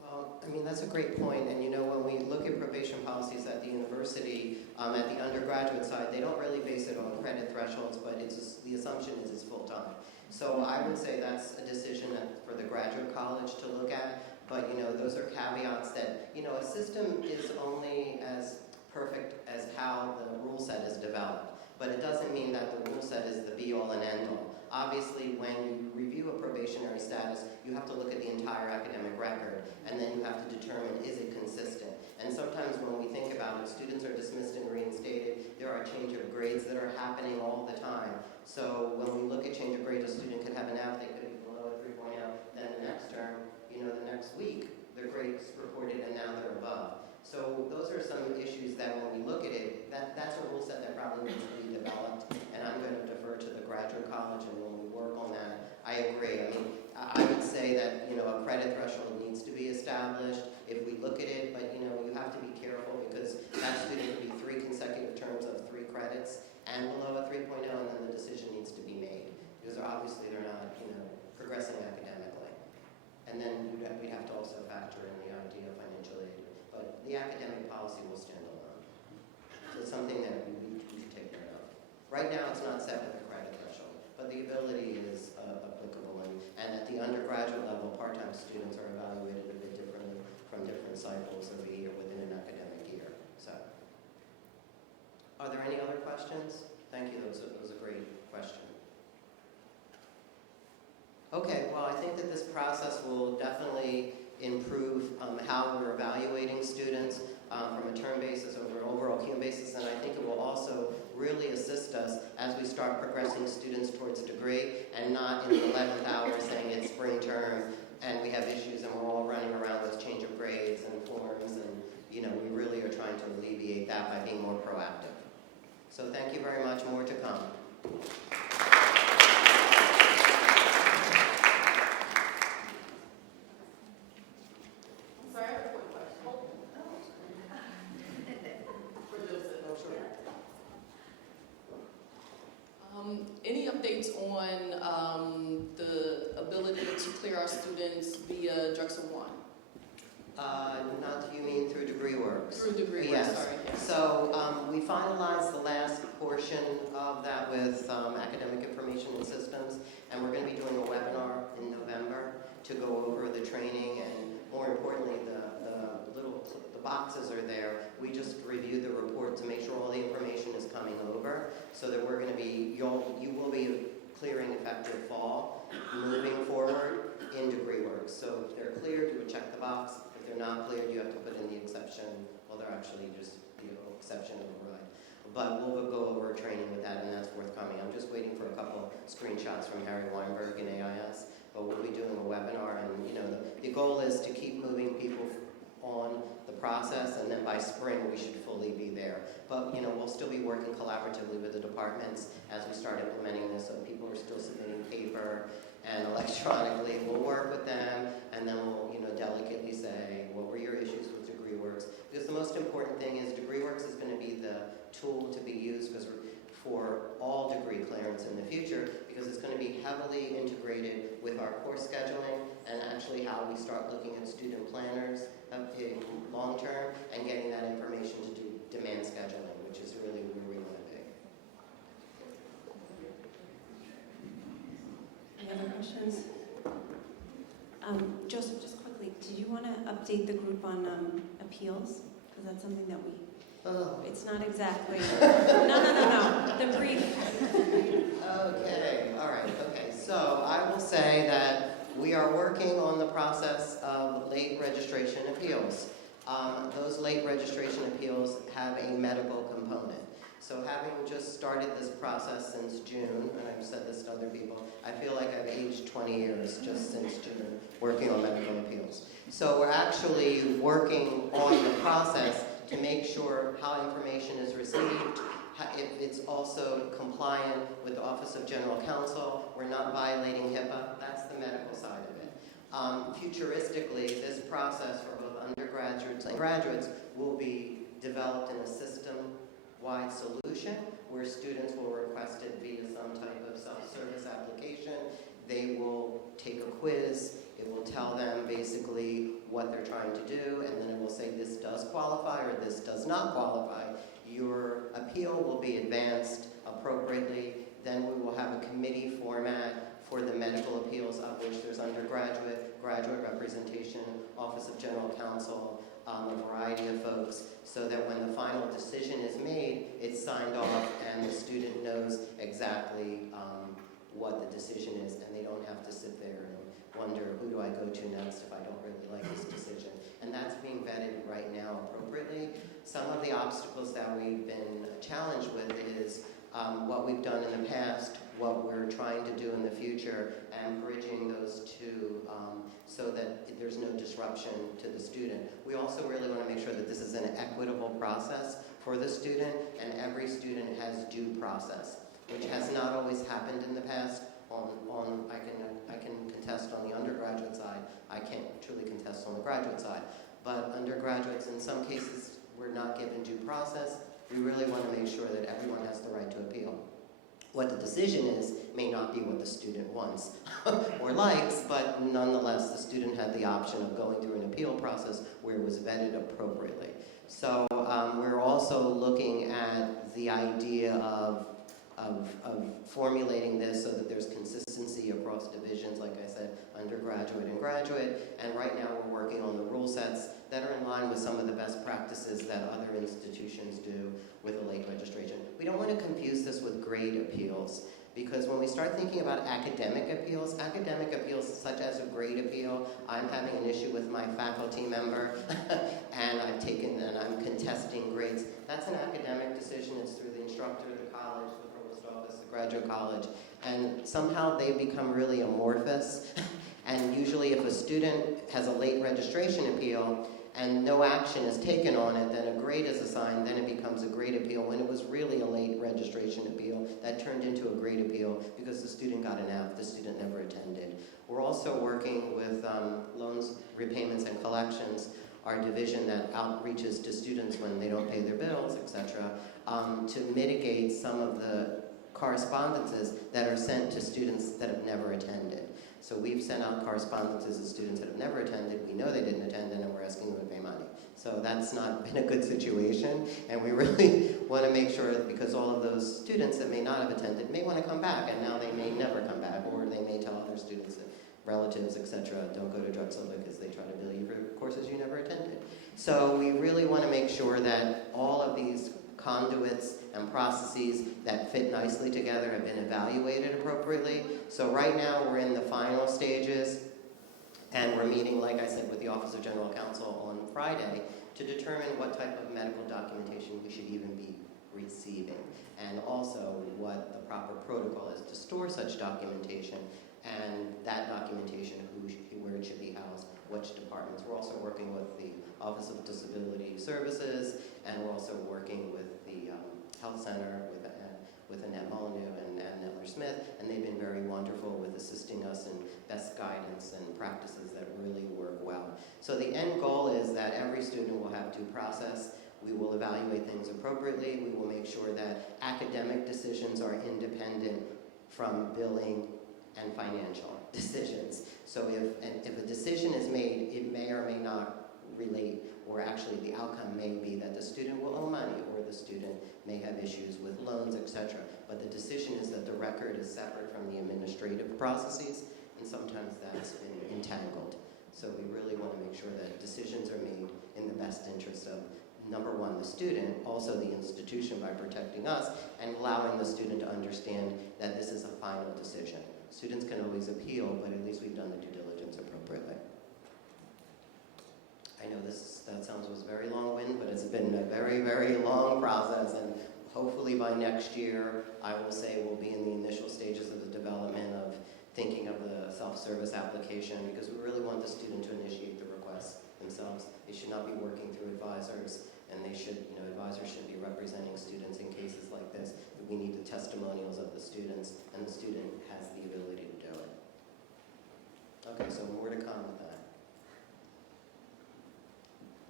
Well, I mean, that's a great point. And when we look at probation policies at the university, at the undergraduate side, they don't really base it on credit thresholds, but the assumption is it's full-time. So I would say that's a decision for the graduate college to look at. But, those are caveats that, a system is only as perfect as how the rule set is developed. But it doesn't mean that the rule set is the be-all and end-all. Obviously, when you review a probationary status, you have to look at the entire academic record, and then you have to determine, is it consistent? And sometimes when we think about it, students are dismissed and reinstated. There are change of grades that are happening all the time. So when we look at change of grade, a student could have an F, they could be below a 3.0, then the next term, the next week, their grades reported and now they're above. So those are some issues that when we look at it, that's a rule set that probably needs to be developed, and I'm going to defer to the graduate college, and when we work on that, I agree. I mean, I would say that, a credit threshold needs to be established if we look at it, but, you have to be careful because that student could be 3 consecutive terms of 3 credits and below a 3.0, and then the decision needs to be made because obviously they're not, progressing academically. And then we'd have to also factor in the idea of financial aid. But the academic policy will stand alone. So it's something that we should take care of. Right now, it's not set with a credit threshold, but the ability is applicable. And at the undergraduate level, part-time students are evaluated a bit differently from different cycles of a year within an academic year. So, are there any other questions? Thank you. That was a great question. Okay, well, I think that this process will definitely improve how we're evaluating students from a term basis over an overall QM basis, and I think it will also really assist us as we start progressing students towards degree and not in the 11th hour saying it's spring term and we have issues and we're all running around with change of grades and forms, and we really are trying to alleviate that by being more proactive. So thank you very much. More to come. Any updates on the ability to clear our students via Drexel One? Not you mean through degree works? Through degree yes. works, sorry. Yes. So we finalized the last portion of that with academic information and systems, and we're going to be doing a webinar in November to go over the training, and more importantly, the boxes are there. We just reviewed the report to make sure all the information is coming over, so that we're going to be, you will be clearing effective fall, moving forward in degree work. So if they're cleared, you would check the box. If they're not cleared, you have to put in the exception. Well, they're actually just the exception override. But we'll go over training with that, and that's forthcoming. I'm just waiting for a couple screenshots from Harry Weinberg in AIS, but we'll be doing a webinar, and the goal is to keep moving people on the process, and then by spring we should fully be there. But we'll still be working collaboratively with the departments as we start implementing this, so people are still submitting paper and electronically. We'll work with them, and then we'll delicately say, what were your issues with degree works? Because the most important thing is degree works is going to be the tool to be used for all degree clearance in the future, because it's going to be heavily integrated with our course scheduling and actually how we start looking at student planners in long term and getting that information to do demand scheduling, which is really where we want to be. Any other questions? Joseph, just quickly, did you want to update the group on appeals? Because that's something that we... Oh. It's not exactly... No. The brief. Okay, all right, okay. So I will say that we are working on the process of late registration appeals. Those late registration appeals have a medical component. So having just started this process since June, and I've said this to other people, I feel like I've aged 20 years just since June working on medical appeals. So we're actually working on the process to make sure how information is received, if it's also compliant with the Office of General Counsel. We're not violating HIPAA. That's the medical side of it. Futuristically, this process for both undergraduates and graduates will be developed in a system-wide solution where students will request it via some type of self-service application. They will take a quiz. It will tell them basically what they're trying to do, and then it will say this does qualify or this does not qualify. Your appeal will be advanced appropriately. Then we will have a committee format for the medical appeals, of which there's undergraduate, graduate representation, Office of General Counsel, a variety of folks, so that when the final decision is made, it's signed off and the student knows exactly what the decision is, and they don't have to sit there and wonder, who do I go to next if I don't really like this decision? And that's being vetted right now appropriately. Some of the obstacles that we've been challenged with is what we've done in the past, what we're trying to do in the future, and bridging those two so that there's no disruption to the student. We also really want to make sure that this is an equitable process for the student, and every student has due process, which has not always happened in the past. I can contest on the undergraduate side. I can't truly contest on the graduate side. But undergraduates, in some cases, were not given due process. We really want to make sure that everyone has the right to appeal. What the decision is may not be what the student wants or likes, but nonetheless, the student had the option of going through an appeal process where it was vetted appropriately. So we're also looking at the idea of formulating this so that there's consistency across divisions, like I said, undergraduate and graduate. And right now we're working on the rule sets that are in line with some of the best practices that other institutions do with a late registration. We don't want to confuse this with grade appeals, because when we start thinking about academic appeals such as a grade appeal, I'm having an issue with my faculty member and I'm contesting grades. That's an academic decision. It's through the instructor, the college, the provost office, the graduate college, and somehow they become really amorphous. And usually if a student has a late registration appeal and no action is taken on it, then a grade is assigned, then it becomes a grade appeal, when it was really a late registration appeal that turned into a grade appeal because the student got an F, the student never attended. We're also working with loans, repayments, and collections, our division that outreaches to students when they don't pay their bills, etc., to mitigate some of the correspondences that are sent to students that have never attended. So we've sent out correspondences to students that have never attended. We know they didn't attend, and then we're asking them to pay money. So that's not been a good situation, and we really want to make sure, because all of those students that may not have attended may want to come back, and now they may never come back, or they may tell other students, that relatives, etc., don't go to Drexel because they try to bill you for courses you never attended. So we really want to make sure that all of these conduits and processes that fit nicely together have been evaluated appropriately. So right now we're in the final stages, and we're meeting, like I said, with the Office of General Counsel on Friday to determine what type of medical documentation we should even be receiving, and also what the proper protocol is to store such documentation, and that documentation, where it should be housed, which departments. We're also working with the Office of Disability Services, and we're also working with the Health Center with Annette Molyneux and Netler Smith, and they've been very wonderful with assisting us in best guidance and practices that really work well. So the end goal is that every student will have due process. We will evaluate things appropriately. We will make sure that academic decisions are independent from billing and financial decisions. So if a decision is made, it may or may not relate, or actually the outcome may be that the student will owe money, or the student may have issues with loans, etc. But the decision is that the record is separate from the administrative processes, and sometimes that's been entangled. So we really want to make sure that decisions are made in the best interest of, number one, the student, also the institution by protecting us, and allowing the student to understand that this is a final decision. Students can always appeal, but at least we've done the due diligence appropriately. I know that was very long-winded, but it's been a very, very long process, and hopefully by next year, I will say we'll be in the initial stages of the development of thinking of the self-service application, because we really want the student to initiate the requests themselves. They should not be working through advisors, and they should, advisors should be representing students in cases like this. We need the testimonials of the students, and the student has the ability to do it. Okay, so more to come with that.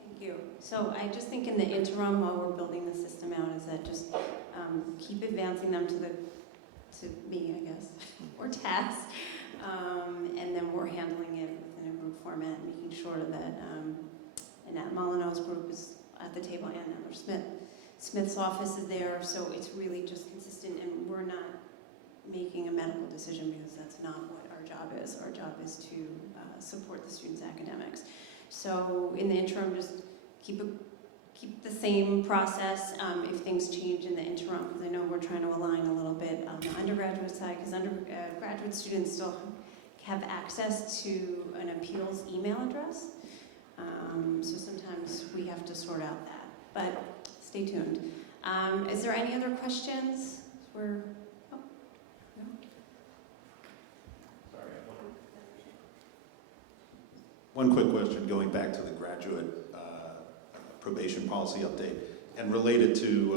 Thank you. So I just think in the interim, while we're building the system out, is that just keep advancing them to me, I guess, or tasks, and then we're handling it within a group format, making sure that Annette Molyneux's group is at the table, and Netler Smith's office is there, so it's really just consistent, and we're not making a medical decision because that's not what our job is. Our job is to support the students' academics. So in the interim, just keep the same process if things change in the interim, because I know we're trying to align a little bit on the undergraduate side, because undergraduate students still have access to an appeals email address. So sometimes we have to sort out that, but stay tuned. Is there any other questions? One quick question, going back to the graduate probation policy update, and related to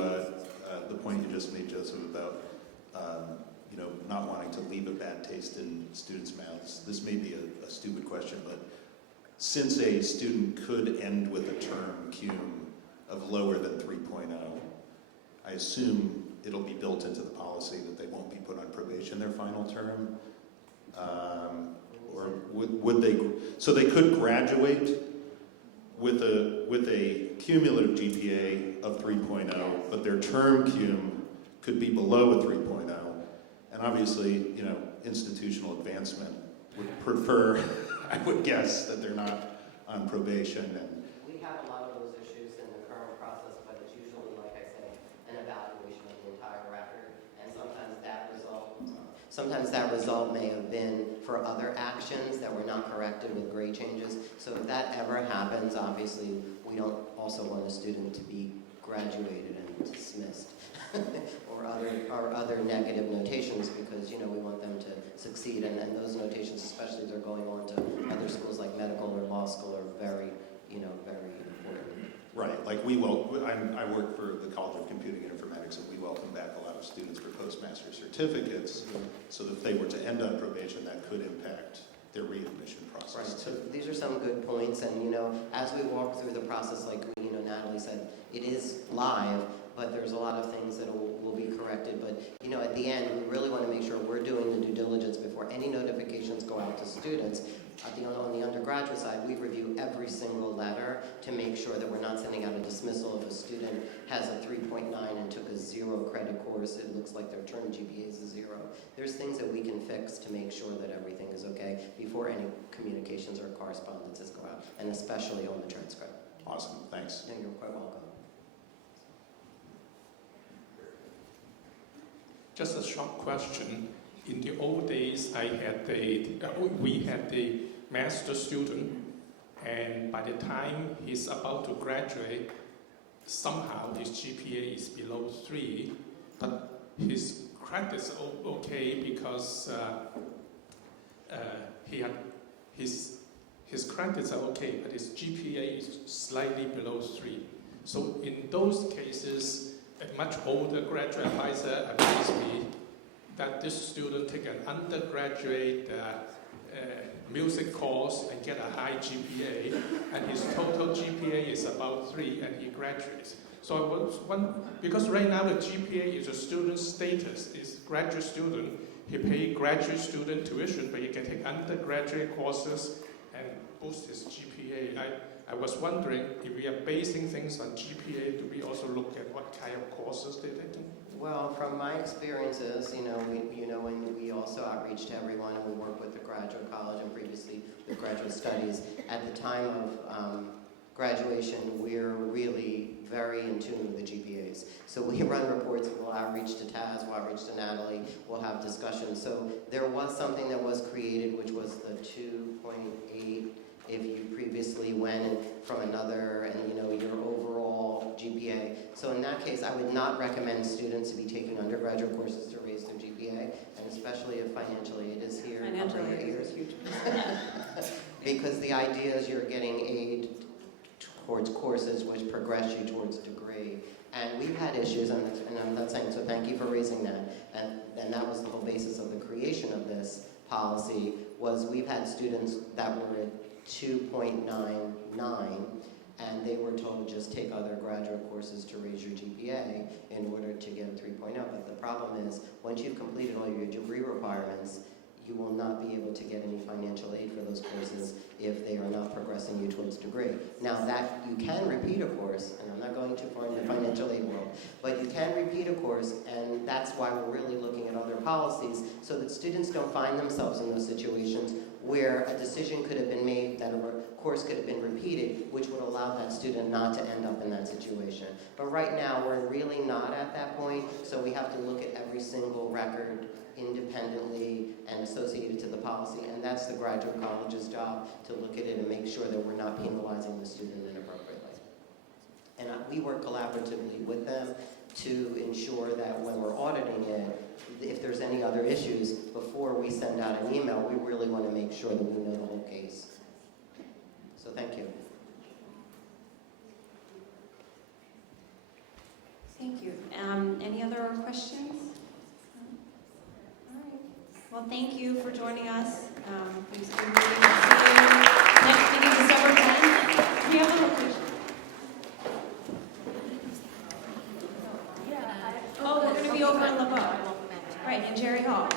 the point you just made, Joseph, about not wanting to leave a bad taste in students' mouths. This may be a stupid question, but since a student could end with a term cum of lower than 3.0, I assume it'll be built into the policy that they won't be put on probation their final term. Or would they? So they could graduate with a cumulative GPA of 3.0, but their term cum could be below a 3.0, and obviously, institutional advancement would prefer, I would guess, that they're not on probation. And we have a lot of those issues in the current process, but it's usually, like I say, an evaluation of the entire record, and sometimes that result may have been for other actions that were not corrected with grade changes. So if that ever happens, obviously, we don't also want a student to be graduated and dismissed or other negative notations, because we want them to succeed, and those notations, especially if they're going on to other schools like medical or law school, are very very important. right, like I work for the College of Computing and Informatics, and we welcome back a lot of students for postmaster certificates. So that if they were to end on probation, that could impact their readmission process. Right. So these are some good points, and as we walk through the process, like Natalie said, it is live, but there's a lot of things that will be corrected. But at the end, we really want to make sure we're doing the due diligence before any notifications go out to students. On the undergraduate side, we review every single letter to make sure that we're not sending out a dismissal if a student has a 3.9 and took a 0 credit course. It looks like their term GPA is a 0. There's things that we can fix to make sure that everything is okay before any communications or correspondences go out, and especially on the transcript. Awesome, thanks. And you're quite welcome. Just a short question. In the old days, we had a master student, and by the time he's about to graduate, somehow his GPA is below 3, but his credits are okay because his credits are okay, but his GPA is slightly below 3. So in those cases, a much older graduate advisor advised me that this student take an undergraduate music course and get a high GPA, and his total GPA is about 3, and he graduates. So I was because right now the GPA is a student status, is graduate student. He pay graduate student tuition, but he can take undergraduate courses and boost his GPA. I was wondering, if we are basing things on GPA, do we also look at what kind of courses they're taking? Well, from my experiences, when we also outreach to everyone, and we work with the graduate college and previously with graduate studies. At the time of graduation, we're really very in tune with the GPAs. So we run reports, we'll outreach to Taz, we'll outreach to Natalie, we'll have discussions. So there was something that was created, which was the 2.8 if you previously went from another, and your overall GPA. So in that case, I would not recommend students to be taking undergraduate courses to raise their GPA, and especially if financially it is here. Financially, it is huge. Because the idea is you're getting aid towards courses which progress you towards a degree. And we've had issues, and I'm not saying, so thank you for raising that. And that was the whole basis of the creation of this policy, was we've had students that were at 2.99, and they were told just take other graduate courses to raise your GPA in order to get a 3.0. But the problem is, once you've completed all your degree requirements, you will not be able to get any financial aid for those courses if they are not progressing you towards degree. Now that you can repeat a course, and I'm not going too far in the financial aid world, but you can repeat a course, and that's why we're really looking at other policies so that students don't find themselves in those situations where a decision could have been made that a course could have been repeated, which would allow that student not to end up in that situation. But right now, we're really not at that point, so we have to look at every single record independently and associated to the policy, and that's the graduate college's job, to look at it and make sure that we're not penalizing the student inappropriately. And we work collaboratively with them to ensure that when we're auditing it, if there's any other issues, before we send out an email, we really want to make sure that we know the whole case. So thank you. Thank you. Any other questions? All right. Well, thank you for joining us. We'll see you next meeting, December 10th. We have a location. Oh, we're going to be over in LeBeau. Right, in Jerry Hall.